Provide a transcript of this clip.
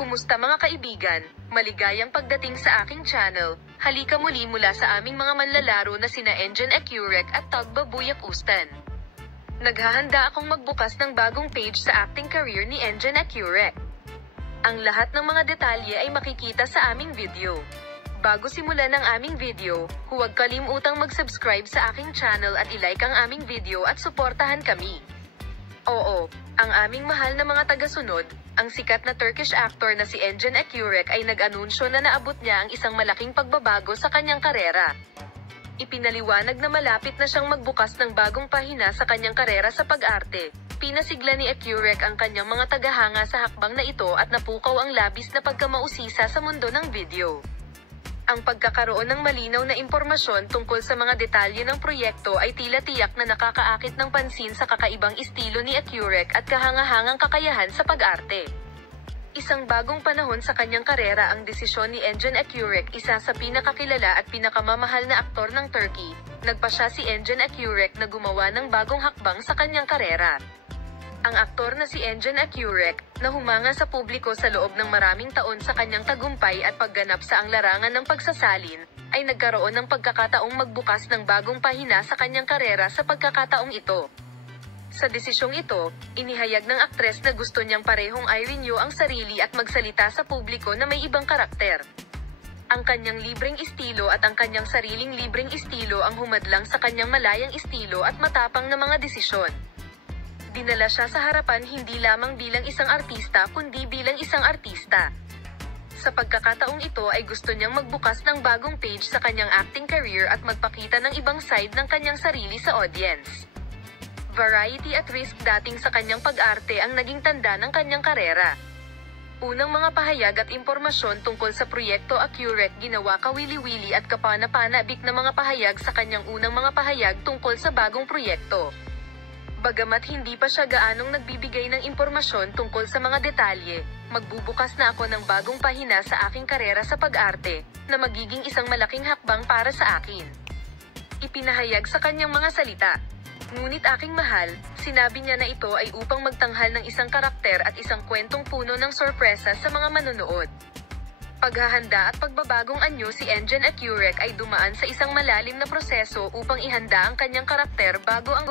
Kumusta mga kaibigan? Maligayang pagdating sa aking channel. Halika muli mula sa aming mga manlalaro na sina Engine Accurec at Tagbabuyak Ustan. Naghahanda akong magbukas ng bagong page sa acting career ni Engine Accurec. Ang lahat ng mga detalye ay makikita sa aming video. Bago simulan ang aming video, huwag kalimutang mag-subscribe sa aking channel at i-like ang aming video at suportahan kami. Oo, ang aming mahal na mga tagasunod, ang sikat na Turkish actor na si Engine Accurec ay nag-anunsyo na naabot niya ang isang malaking pagbabago sa kanyang karera. Ipinaliwanag na malapit na siyang magbukas ng bagong pahina sa kanyang karera sa pag-arte. Pinasigla ni Accurec ang kanyang mga tagahanga sa hakbang na ito at napukaw ang labis na pagkamausisa sa mundo ng video. Ang pagkakaroon ng malinaw na impormasyon tungkol sa mga detalye ng proyekto ay tila tiyak na nakakaakit ng pansin sa kakaibang estilo ni Accurec at kahangahangang kakayahan sa pag-arte. Isang bagong panahon sa kanyang karera ang desisyon ni Engine Accurec, isa sa pinakakilala at pinakamamahal na aktor ng Turkey. Nagpa siya si Engine Accurec na gumawa ng bagong hakbang sa kanyang karera. Ang aktor na si Engine Accurec, na humanga sa publiko sa loob ng maraming taon sa kanyang tagumpay at pagganap sa ang larangan ng pagsasalin, ay nagkaroon ng pagkakataong magbukas ng bagong pahina sa kanyang karera sa pagkakataong ito. Sa desisyong ito, inihayag ng aktres na gusto niyang parehong i-renew ang sarili at magsalita sa publiko na may ibang karakter. Ang kanyang libreng estilo at ang kanyang sariling libreng estilo ang humadlang sa kanyang malayang estilo at matapang na mga desisyon. Dinala siya sa harapan hindi lamang bilang isang artista kundi bilang isang artista. Sa pagkakataong ito ay gusto niyang magbukas ng bagong page sa kanyang acting career at magpakita ng ibang side ng kanyang sarili sa audience. Variety at risk dating sa kanyang pag-arte ang naging tanda ng kanyang karera. Unang mga pahayag at impormasyon tungkol sa proyekto Accurec, ginawa kawili-wili at kapana-panabik na mga pahayag sa kanyang unang mga pahayag tungkol sa bagong proyekto. Bagamat hindi pa siya gaanong nagbibigay ng impormasyon tungkol sa mga detalye, magbubukas na ako ng bagong pahina sa aking karera sa pag-arte, na magiging isang malaking hakbang para sa akin. Ipinahayag sa kanyang mga salita. Ngunit aking mahal, sinabi niya na ito ay upang magtanghal ng isang karakter at isang kwentong puno ng sorpresa sa mga manonood. Paghahanda at pagbabagong anyo si Engine Accurec ay dumaan sa isang malalim na proseso upang ihanda ang kanyang karakter bago ang